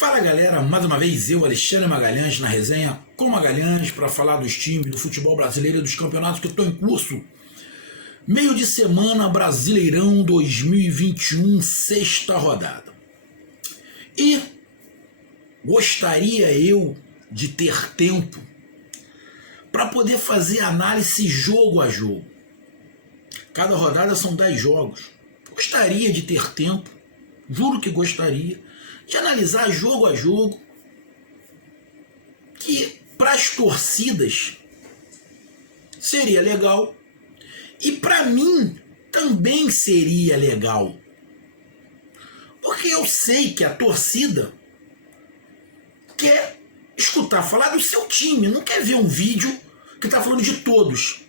Fala galera, mais uma vez eu, Alexandre Magalhães, na resenha com Magalhães para falar dos times do futebol brasileiro e dos campeonatos que estão em curso. Meio de semana, Brasileirão 2021, sexta rodada. E gostaria eu de ter tempo para poder fazer análise jogo a jogo. Cada rodada são 10 jogos. Gostaria de ter tempo, juro que gostaria, de analisar jogo a jogo, que para as torcidas seria legal e para mim também seria legal, porque eu sei que a torcida quer escutar falar do seu time, não quer ver um vídeo que está falando de todos.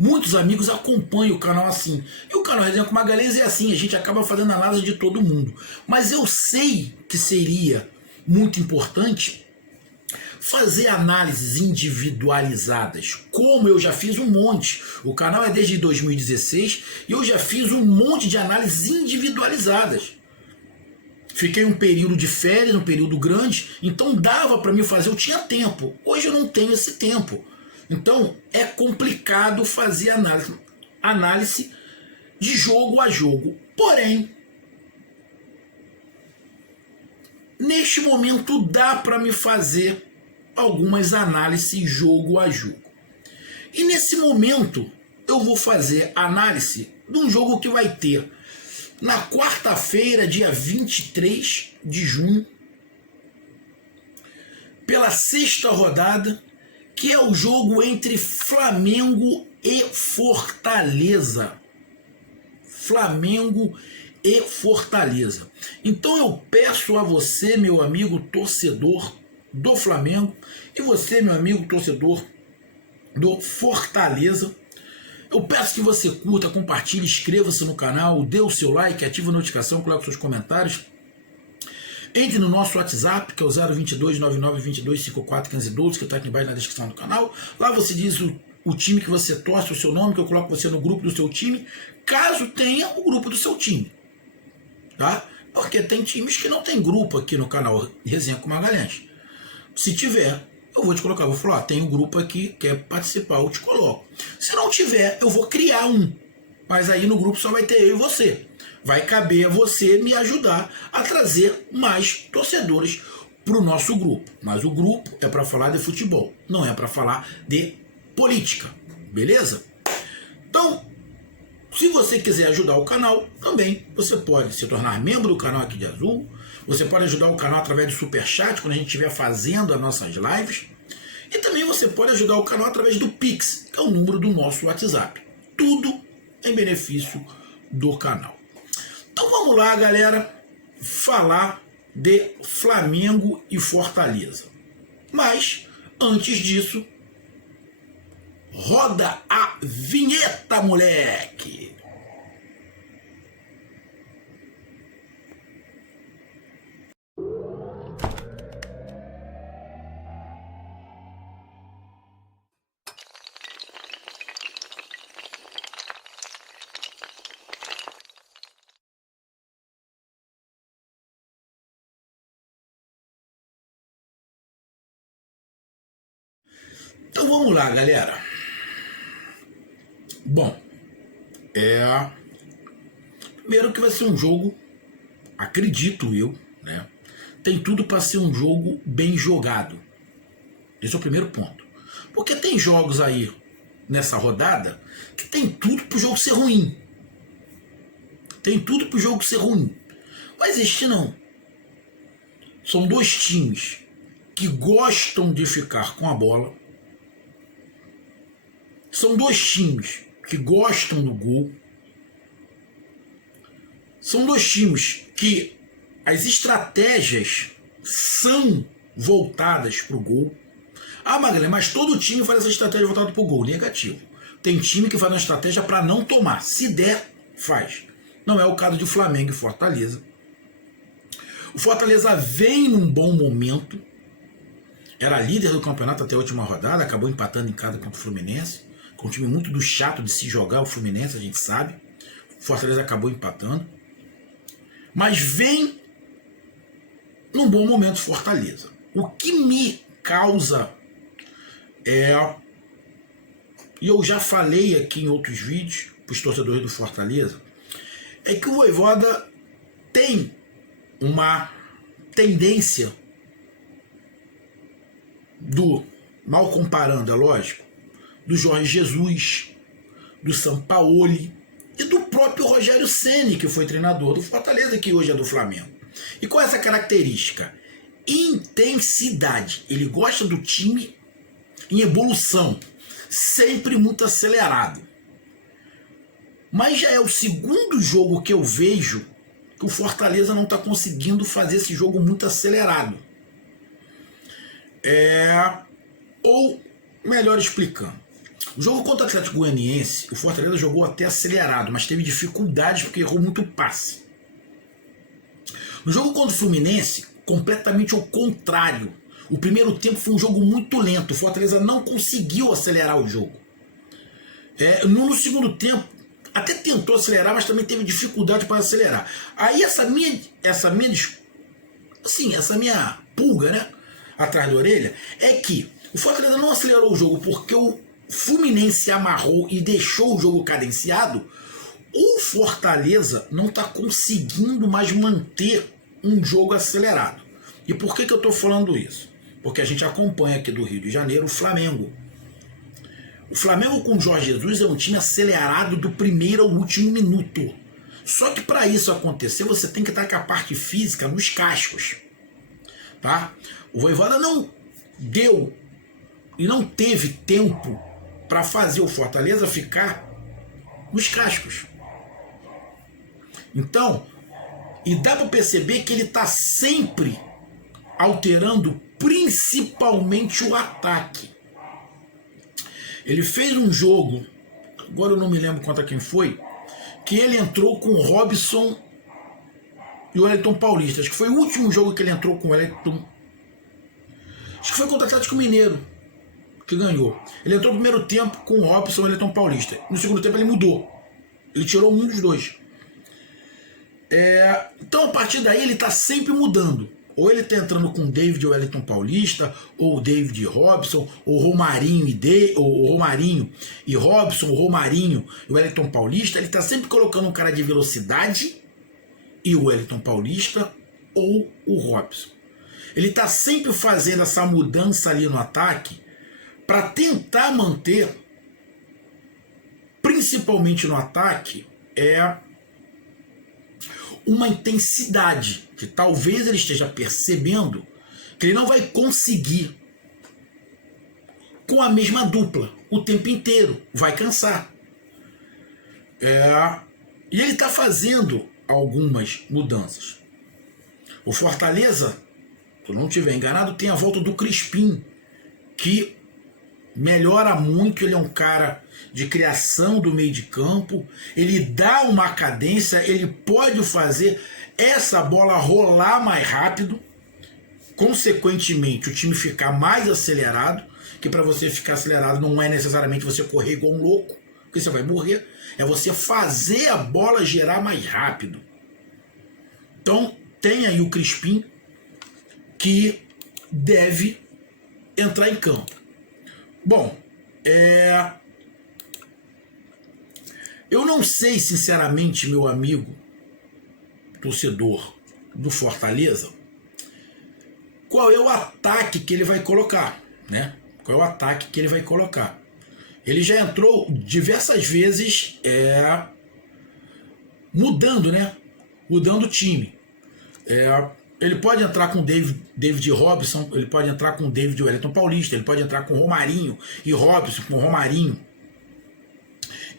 Muitos amigos acompanham o canal assim. E o canal Resenha com Magalhães é assim, a gente acaba fazendo análise de todo mundo. Mas eu sei que seria muito importante fazer análises individualizadas, como eu já fiz um monte. O canal é desde 2016 e eu já fiz um monte de análises individualizadas. Fiquei um período de férias, um período grande, então dava para mim fazer, eu tinha tempo. Hoje eu não tenho esse tempo. Então é complicado fazer análise de jogo a jogo. Porém, neste momento dá para me fazer algumas análises jogo a jogo. E nesse momento eu vou fazer análise de um jogo que vai ter na quarta-feira, dia 23 de junho, pela sexta rodada, que é o jogo entre Flamengo e Fortaleza. Flamengo e Fortaleza. Então eu peço a você, meu amigo torcedor do Flamengo, e você, meu amigo torcedor do Fortaleza, eu peço que você curta, compartilhe, inscreva-se no canal, dê o seu like, ative a notificação, coloque seus comentários. Entre no nosso WhatsApp, que é o 022 9922 54 1512, que está aqui embaixo na descrição do canal. Lá você diz o time que você torce, o seu nome, que eu coloco você no grupo do seu time, caso tenha o grupo do seu time. Tá? Porque tem times que não tem grupo aqui no canal Resenha com Magalhães. Se tiver, eu vou te colocar, vou falar, tem um grupo aqui, quer participar, eu te coloco. Se não tiver, eu vou criar um. Mas aí no grupo só vai ter eu e você. Vai caber a você me ajudar a trazer mais torcedores para o nosso grupo. Mas o grupo é para falar de futebol, não é para falar de política, beleza? Então, se você quiser ajudar o canal, também você pode se tornar membro do canal aqui de Azul. Você pode ajudar o canal através do Superchat, quando a gente estiver fazendo as nossas lives. E também você pode ajudar o canal através do Pix, que é o número do nosso WhatsApp. Tudo em benefício do canal. Então vamos lá, galera, falar de Flamengo e Fortaleza. Mas, antes disso, roda a vinheta, moleque! Então vamos lá, galera. Bom, primeiro que vai ser um jogo, acredito eu, né? Tem tudo para ser um jogo bem jogado. Esse é o primeiro ponto. Porque tem jogos aí nessa rodada que tem tudo para o jogo ser ruim. Tem tudo para o jogo ser ruim. Mas este não. São dois times que gostam de ficar com a bola. São dois times que gostam do gol. São dois times que as estratégias são voltadas para o gol. Ah, Magalhães, mas todo time faz essa estratégia voltada para o gol. Negativo. Tem time que faz uma estratégia para não tomar. Se der, faz. Não é o caso de Flamengo e Fortaleza. O Fortaleza vem num bom momento. Era líder do campeonato até a última rodada. Acabou empatando em casa contra o Fluminense. Com um time muito do chato de se jogar, o Fluminense, a gente sabe. O Fortaleza acabou empatando. Mas vem num bom momento Fortaleza. O que me causa e eu já falei aqui em outros vídeos para os torcedores do Fortaleza, é que o Vojvoda tem uma tendência mal comparando, é lógico, do Jorge Jesus, do Sampaoli e do próprio Rogério Ceni, que foi treinador do Fortaleza, que hoje é do Flamengo. E com essa característica, intensidade. Ele gosta do time em evolução, sempre muito acelerado. Mas já é o segundo jogo que eu vejo que o Fortaleza não está conseguindo fazer esse jogo muito acelerado. Ou, melhor explicando, o jogo contra o Atlético Goianiense, o Fortaleza jogou até acelerado, mas teve dificuldades porque errou muito passe. No jogo contra o Fluminense, completamente ao contrário. O primeiro tempo foi um jogo muito lento, o Fortaleza não conseguiu acelerar o jogo. No segundo tempo, até tentou acelerar, mas também teve dificuldade para acelerar. Aí essa minha pulga, né, atrás da orelha, é que o Fortaleza não acelerou o jogo porque o Fluminense amarrou e deixou o jogo cadenciado. O Fortaleza não está conseguindo mais manter um jogo acelerado. E por que eu estou falando isso? Porque a gente acompanha aqui do Rio de Janeiro o Flamengo. O Flamengo com o Jorge Jesus é um time acelerado do primeiro ao último minuto. Só que para isso acontecer, você tem que estar com a parte física nos cascos. Tá? O Vojvoda não deu e não teve tempo para fazer o Fortaleza ficar nos cascos. Então, e dá para perceber que ele está sempre alterando principalmente o ataque. Ele fez um jogo, agora eu não me lembro contra quem foi, que ele entrou com o Robson e o Wellington Paulista. Acho que foi o último jogo que ele entrou com o Wellington. Acho que foi contra o Atlético Mineiro, que ganhou. Ele entrou no primeiro tempo com o Robson e o Wellington Paulista. No segundo tempo ele mudou. Ele tirou um dos dois. Então a partir daí ele está sempre mudando. Ou ele está entrando com o David e o Wellington Paulista, ou o David e Robson, ou Romarinho e Robson, o Romarinho e o Wellington Paulista. Ele está sempre colocando um cara de velocidade e o Wellington Paulista ou o Robson. Ele está sempre fazendo essa mudança ali no ataque para tentar manter, principalmente no ataque, uma intensidade que talvez ele esteja percebendo que ele não vai conseguir com a mesma dupla o tempo inteiro, vai cansar. E ele está fazendo algumas mudanças. O Fortaleza, se eu não estiver enganado, tem a volta do Crispim, que melhora muito. Ele é um cara de criação do meio de campo, ele dá uma cadência, ele pode fazer essa bola rolar mais rápido, consequentemente o time ficar mais acelerado, que para você ficar acelerado não é necessariamente você correr igual um louco, porque você vai morrer, é você fazer a bola girar mais rápido. Então tem aí o Crispim que deve entrar em campo. Bom, eu não sei, sinceramente, meu amigo torcedor do Fortaleza, qual é o ataque que ele vai colocar, né? Qual é o ataque que ele vai colocar? Ele já entrou diversas vezes mudando, né? Mudando o time. Ele pode entrar com David Robson, ele pode entrar com David Wellington Paulista, ele pode entrar com Romarinho e Robson, com Romarinho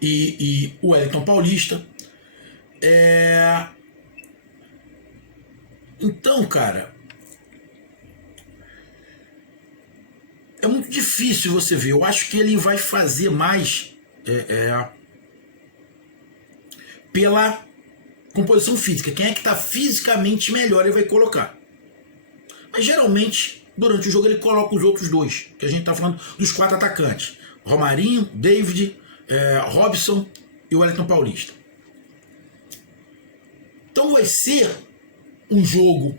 e o Wellington Paulista. Então, cara, é muito difícil você ver. Eu acho que ele vai fazer mais pela composição física. Quem é que está fisicamente melhor ele vai colocar. Mas geralmente, durante o jogo, ele coloca os outros dois, que a gente está falando dos 4 atacantes. Romarinho, David, Robson e o Wellington Paulista. Então vai ser um jogo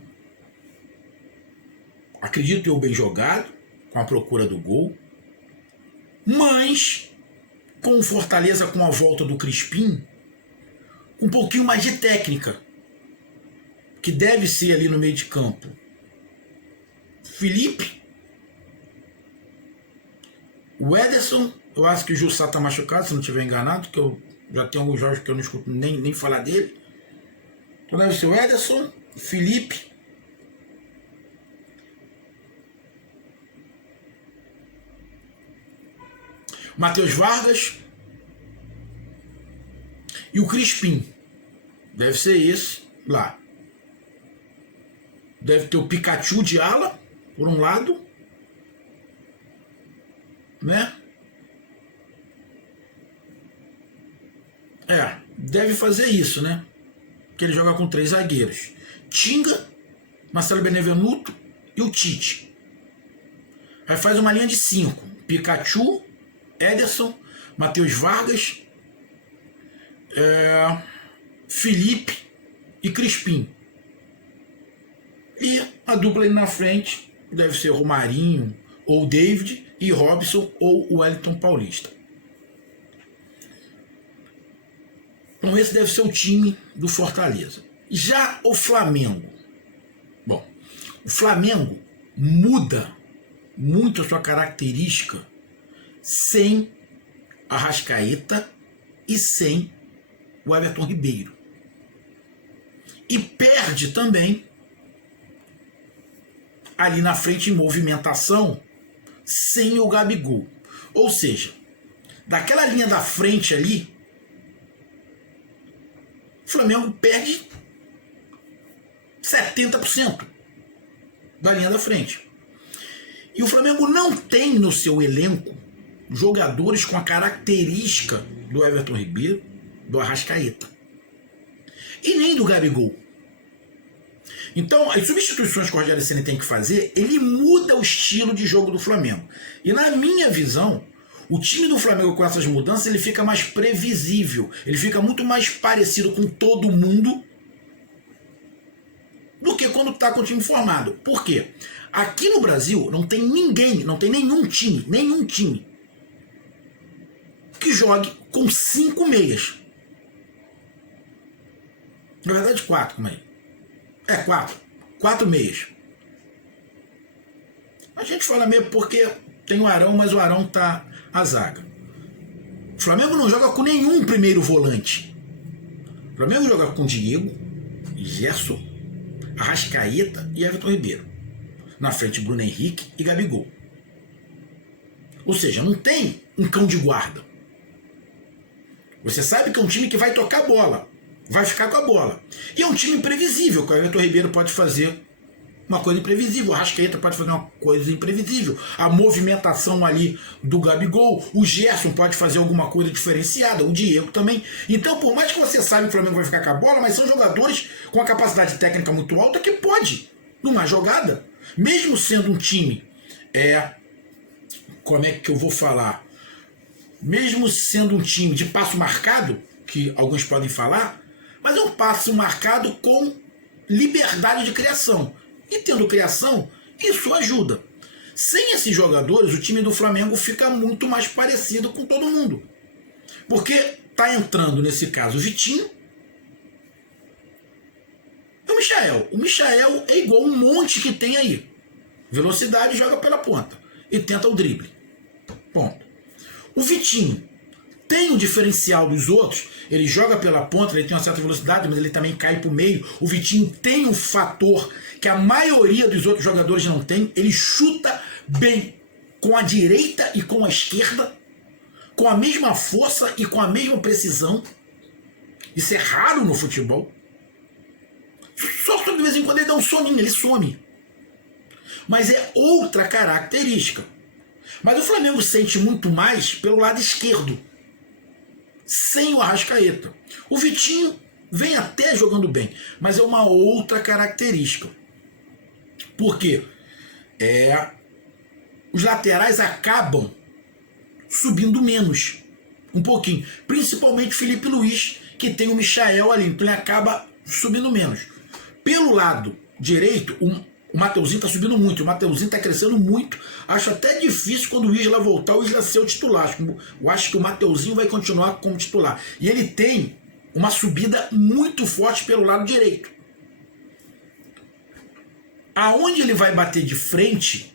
acredito eu, bem jogado, com a procura do gol, mas com o Fortaleza, com a volta do Crispim, um pouquinho mais de técnica, que deve ser ali no meio de campo. Felipe, o Ederson, eu acho que o Jussá está machucado, se não estiver enganado, que eu já tenho alguns jogos que eu não escuto nem falar dele. Então deve ser o Ederson, Felipe, Matheus Vargas e o Crispim. Deve ser esse lá. Deve ter o Pikachu de ala, por um lado, né? Deve fazer isso, né? Que ele joga com 3 zagueiros. Tinga, Marcelo Benevenuto e o Tite. Aí faz uma linha de 5. Pikachu, Ederson, Matheus Vargas, Felipe e Crispim. E a dupla ali na frente deve ser Romarinho ou David e Robson ou o Wellington Paulista. Então esse deve ser o time do Fortaleza. Já o Flamengo. Bom, o Flamengo muda muito a sua característica sem Arrascaeta e sem o Everton Ribeiro. E perde também ali na frente em movimentação sem o Gabigol. Ou seja, daquela linha da frente ali, o Flamengo perde 70% da linha da frente. E o Flamengo não tem no seu elenco jogadores com a característica do Everton Ribeiro, do Arrascaeta e nem do Gabigol. Então, as substituições que o Rogério Ceni tem que fazer, ele muda o estilo de jogo do Flamengo. E na minha visão, o time do Flamengo com essas mudanças, ele fica mais previsível, ele fica muito mais parecido com todo mundo do que quando está com o time formado. Por quê? Aqui no Brasil não tem ninguém, não tem nenhum time que jogue com 5 meias. Na verdade, 4, como é? 4 meias. A gente fala meio porque tem o Arão, mas o Arão tá a zaga. O Flamengo não joga com nenhum primeiro volante. O Flamengo joga com Diego, Gerson, Arrascaeta e Everton Ribeiro. Na frente, Bruno Henrique e Gabigol. Ou seja, não tem um cão de guarda. Você sabe que é um time que vai tocar a bola, vai ficar com a bola. E é um time imprevisível, que o Everton Ribeiro pode fazer uma coisa imprevisível, o Arrascaeta pode fazer uma coisa imprevisível, a movimentação ali do Gabigol, o Gerson pode fazer alguma coisa diferenciada, o Diego também. Então, por mais que você saiba que o Flamengo vai ficar com a bola, mas são jogadores com a capacidade técnica muito alta que pode, numa jogada, mesmo sendo um time, como é que eu vou falar? Mesmo sendo um time de passo marcado, que alguns podem falar, mas é um passo marcado com liberdade de criação. E tendo criação, isso ajuda. Sem esses jogadores, o time do Flamengo fica muito mais parecido com todo mundo. Porque tá entrando, nesse caso, o Vitinho e o Michael. O Michael é igual um monte que tem aí. Velocidade, joga pela ponta e tenta o drible. Ponto. O Vitinho tem o diferencial dos outros, ele joga pela ponta, ele tem uma certa velocidade, mas ele também cai para o meio. O Vitinho tem um fator que a maioria dos outros jogadores não tem, ele chuta bem com a direita e com a esquerda, com a mesma força e com a mesma precisão. Isso é raro no futebol. Só que de vez em quando ele dá um soninho, ele some. Mas é outra característica. Mas o Flamengo sente muito mais pelo lado esquerdo, sem o Arrascaeta. O Vitinho vem até jogando bem, mas é uma outra característica. Por quê? Os laterais acabam subindo menos, um pouquinho. Principalmente o Felipe Luiz, que tem o Michael ali, então ele acaba subindo menos. Pelo lado direito, O Mateuzinho está subindo muito, o Mateuzinho está crescendo muito. Acho até difícil quando o Isla voltar, o Isla ser o titular. Eu acho que o Mateuzinho vai continuar como titular. E ele tem uma subida muito forte pelo lado direito. Aonde ele vai bater de frente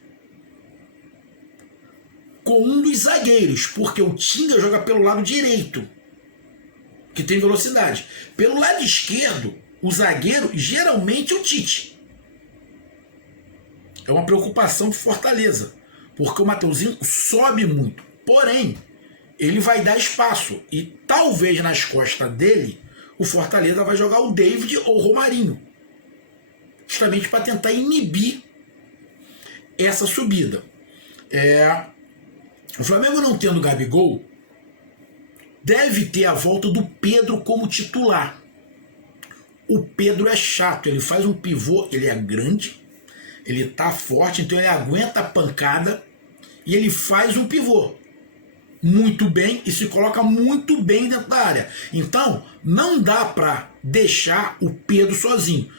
com um dos zagueiros, porque o Tinga joga pelo lado direito, que tem velocidade. Pelo lado esquerdo, o zagueiro geralmente é o Tite. É uma preocupação para Fortaleza, porque o Mateuzinho sobe muito. Porém, ele vai dar espaço. E talvez nas costas dele, o Fortaleza vai jogar o David ou o Romarinho. Justamente para tentar inibir essa subida. O Flamengo não tendo Gabigol, deve ter a volta do Pedro como titular. O Pedro é chato, ele faz um pivô, ele é grande, ele tá forte, então ele aguenta a pancada e ele faz um pivô muito bem e se coloca muito bem dentro da área. Então, não dá para deixar o Pedro sozinho.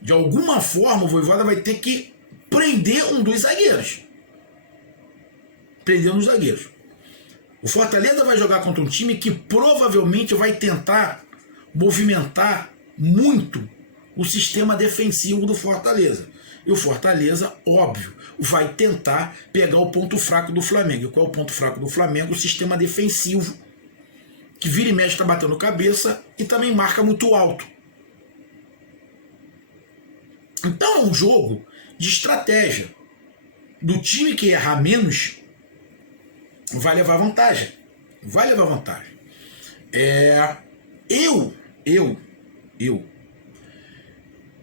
De alguma forma, o Vojvoda vai ter que prender um dos zagueiros. Prender um dos zagueiros. O Fortaleza vai jogar contra um time que provavelmente vai tentar movimentar muito o sistema defensivo do Fortaleza. E o Fortaleza, óbvio, vai tentar pegar o ponto fraco do Flamengo. E qual é o ponto fraco do Flamengo? O sistema defensivo, que vira e mexe está batendo cabeça e também marca muito alto. Então é um jogo de estratégia. Do time que errar menos, vai levar vantagem. Vai levar vantagem. Eu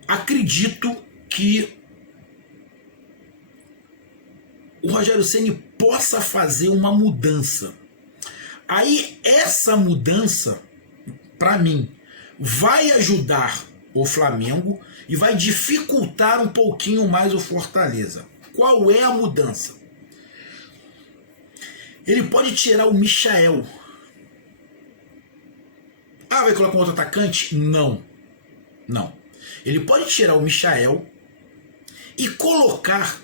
acredito que o Rogério Ceni possa fazer uma mudança. Aí essa mudança, para mim, vai ajudar o Flamengo e vai dificultar um pouquinho mais o Fortaleza. Qual é a mudança? Ele pode tirar o Michael. Vai colocar um outro atacante? Não. Ele pode tirar o Michael e colocar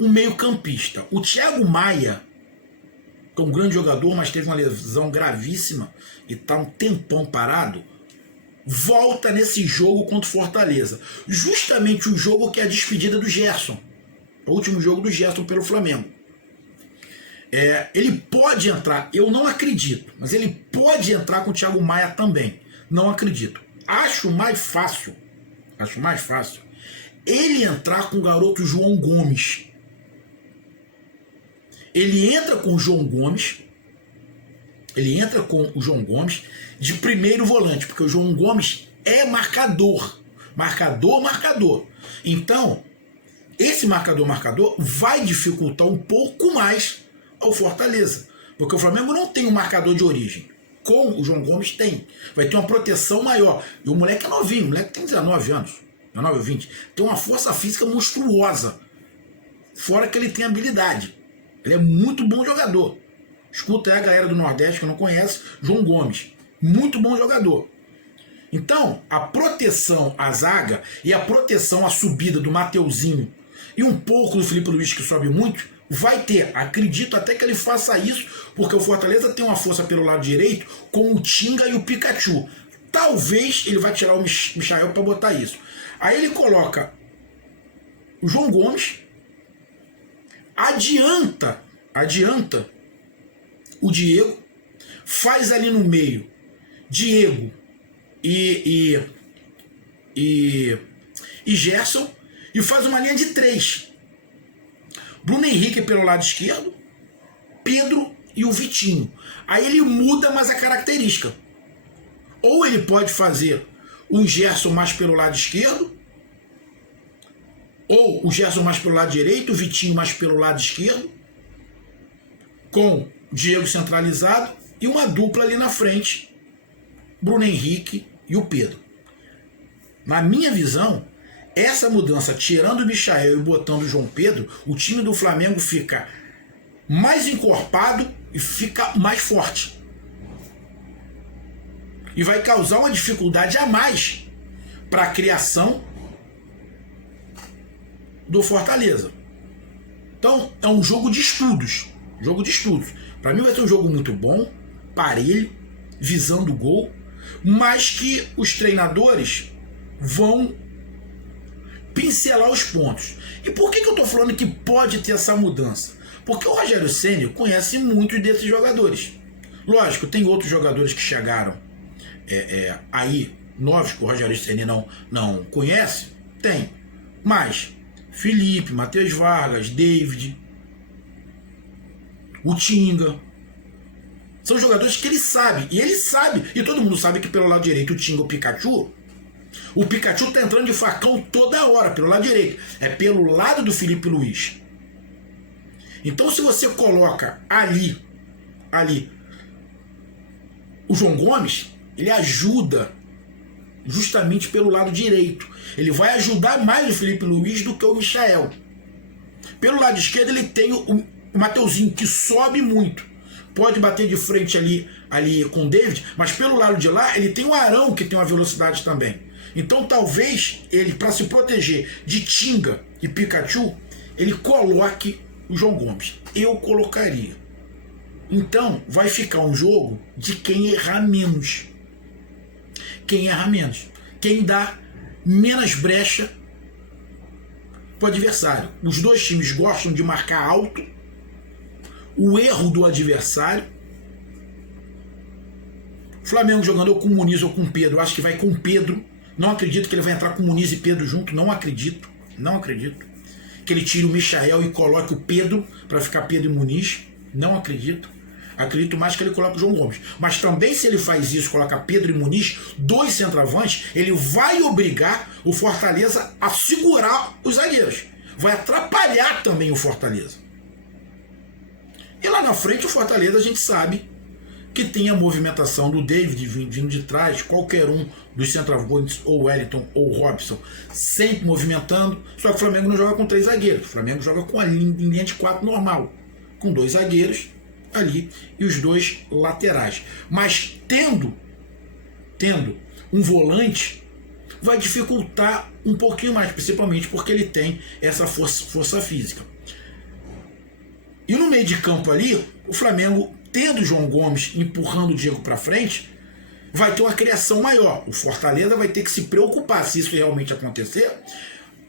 um meio-campista. O Thiago Maia, que é um grande jogador, mas teve uma lesão gravíssima e está um tempão parado, volta nesse jogo contra o Fortaleza. Justamente o jogo que é a despedida do Gerson. O último jogo do Gerson pelo Flamengo. Ele pode entrar, eu não acredito, mas ele pode entrar com o Thiago Maia também. Não acredito. Acho mais fácil ele entrar com o garoto João Gomes. Ele entra com o João Gomes de primeiro volante, porque o João Gomes é marcador. Então, esse marcador vai dificultar um pouco mais ao Fortaleza, porque o Flamengo não tem um marcador de origem. Com o João Gomes tem. Vai ter uma proteção maior. E o moleque é novinho, o moleque tem 19 anos, 19 ou 20. Tem uma força física monstruosa. Fora que ele tem habilidade. Ele é muito bom jogador. Escuta aí a galera do Nordeste que não conhece, João Gomes. Muito bom jogador. Então, a proteção à zaga e a proteção à subida do Mateuzinho e um pouco do Felipe Luiz, que sobe muito, vai ter. Acredito até que ele faça isso, porque o Fortaleza tem uma força pelo lado direito com o Tinga e o Pikachu. Talvez ele vai tirar o Michael para botar isso. Aí ele coloca o João Gomes, adianta o Diego, faz ali no meio Diego e Gerson e faz uma linha de 3. Bruno Henrique pelo lado esquerdo, Pedro e o Vitinho. Aí ele muda mais a característica. Ou ele pode fazer um Gerson mais pelo lado esquerdo, ou o Gerson mais pelo lado direito, o Vitinho mais pelo lado esquerdo, com o Diego centralizado e uma dupla ali na frente, Bruno Henrique e o Pedro. Na minha visão, essa mudança, tirando o Michael e botando o João Pedro, o time do Flamengo fica mais encorpado e fica mais forte. E vai causar uma dificuldade a mais para a criação do Fortaleza. Então, é um jogo de estudos. Jogo de estudos. Para mim vai ser um jogo muito bom, parelho, visando o gol, mas que os treinadores vão pincelar os pontos. E por que eu estou falando que pode ter essa mudança? Porque o Rogério Ceni conhece muitos desses jogadores. Lógico, tem outros jogadores que chegaram aí, novos, que o Rogério Ceni não conhece. Tem. Mas Felipe, Matheus Vargas, David, o Tinga. São jogadores que ele sabe. E ele sabe. E todo mundo sabe que pelo lado direito o Tinga, o Pikachu tá entrando de facão toda hora, pelo lado direito. É pelo lado do Felipe Luiz. Então se você coloca ali, o João Gomes, ele ajuda justamente pelo lado direito. Ele vai ajudar mais o Felipe Luiz do que o Michael. Pelo lado esquerdo ele tem o Mateuzinho, que sobe muito. Pode bater de frente ali com o David, mas pelo lado de lá ele tem o Arão, que tem uma velocidade também. Então talvez ele, para se proteger de Tinga e Pikachu, ele coloque o João Gomes. Eu colocaria. Então vai ficar um jogo de quem errar menos. Quem erra menos. Quem dá menos brecha para o adversário. Os dois times gostam de marcar alto. O erro do adversário. Flamengo jogando ou com o Muniz ou com o Pedro. Eu acho que vai com o Pedro. Não acredito que ele vai entrar com o Muniz e Pedro junto. Não acredito. Que ele tire o Michael e coloque o Pedro para ficar Pedro e Muniz. Não acredito. Acredito mais que ele coloque o João Gomes. Mas também se ele faz isso, coloca Pedro e Muniz, dois centroavantes, ele vai obrigar o Fortaleza a segurar os zagueiros. Vai atrapalhar também o Fortaleza. E lá na frente o Fortaleza a gente sabe que tem a movimentação do David vindo de trás, qualquer um dos centroavantes, ou Wellington ou Robson, sempre movimentando. Só que o Flamengo não joga com 3 zagueiros. O Flamengo joga com a linha de 4 normal, com 2 zagueiros ali e os 2 laterais. Mas tendo um volante, vai dificultar um pouquinho mais, principalmente porque ele tem essa força física. E no meio de campo ali, o Flamengo, tendo o João Gomes empurrando o Diego para frente, vai ter uma criação maior. O Fortaleza vai ter que se preocupar se isso realmente acontecer.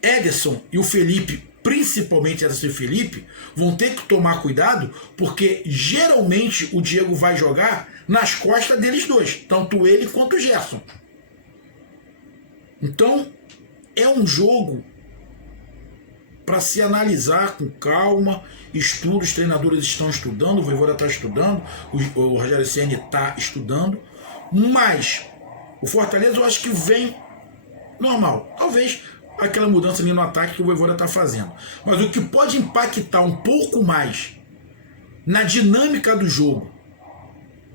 Ederson e o Felipe, principalmente Ederson e Felipe, vão ter que tomar cuidado, porque geralmente o Diego vai jogar nas costas deles dois, tanto ele quanto o Gerson. Então é um jogo para se analisar com calma, estudo, os treinadores estão estudando, o Vojvoda está estudando, o Rogério Ceni está estudando, mas o Fortaleza eu acho que vem normal. Talvez aquela mudança ali no ataque que o Vojvoda está fazendo. Mas o que pode impactar um pouco mais na dinâmica do jogo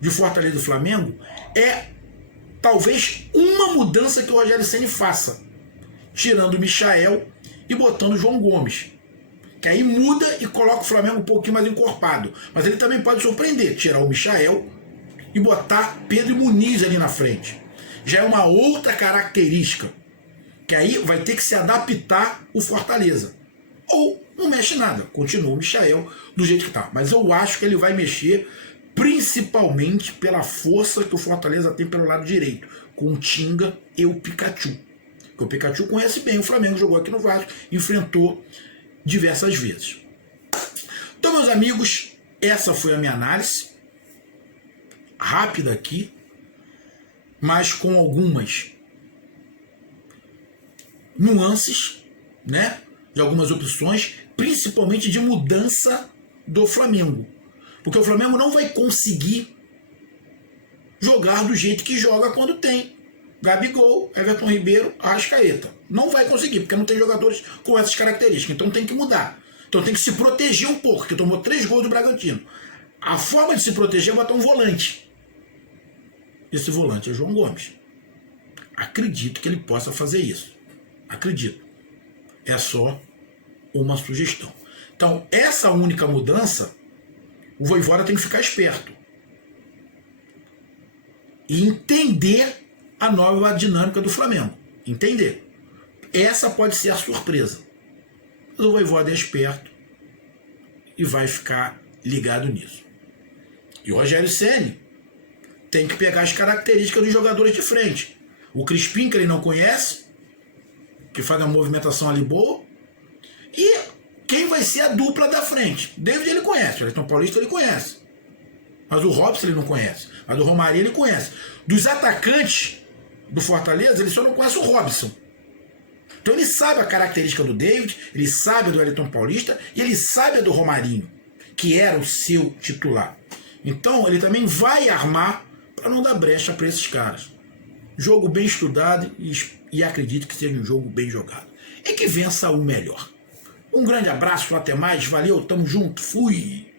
de Fortaleza e Flamengo é talvez uma mudança que o Rogério Ceni faça, tirando o Michael e botando o João Gomes, que aí muda e coloca o Flamengo um pouquinho mais encorpado. Mas ele também pode surpreender, tirar o Michael e botar Pedro e Muniz ali na frente. Já é uma outra característica, que aí vai ter que se adaptar o Fortaleza. Ou não mexe nada, continua o Michael do jeito que está. Mas eu acho que ele vai mexer principalmente pela força que o Fortaleza tem pelo lado direito, com o Tinga e o Pikachu. Porque o Pikachu conhece bem o Flamengo, jogou aqui no Vasco, enfrentou diversas vezes. Então, meus amigos, essa foi a minha análise, rápida aqui, mas com algumas nuances, né, de algumas opções, principalmente de mudança do Flamengo. Porque o Flamengo não vai conseguir jogar do jeito que joga quando tem Gabigol, Everton Ribeiro, Arrascaeta. Não vai conseguir, porque não tem jogadores com essas características. Então tem que mudar. Então tem que se proteger um pouco, porque tomou 3 gols do Bragantino. A forma de se proteger é botar um volante. Esse volante é João Gomes. Acredito que ele possa fazer isso. Acredito. É só uma sugestão. Então, essa única mudança, o Vojvoda tem que ficar esperto. E entender a nova dinâmica do Flamengo. Entender. Essa pode ser a surpresa. Mas o Vojvoda é esperto e vai ficar ligado nisso. E o Rogério Ceni tem que pegar as características dos jogadores de frente. O Crispim, que ele não conhece, que faz uma movimentação ali boa, e quem vai ser a dupla da frente. David ele conhece, o Elton Paulista ele conhece, mas o Robson ele não conhece, mas o Romarinho ele conhece. Dos atacantes do Fortaleza, ele só não conhece o Robson. Então ele sabe a característica do David, ele sabe a do Elton Paulista e ele sabe a do Romarinho, que era o seu titular. Então ele também vai armar para não dar brecha para esses caras. Jogo bem estudado e acredito que seja um jogo bem jogado. E que vença o melhor. Um grande abraço, até mais, valeu, tamo junto, fui!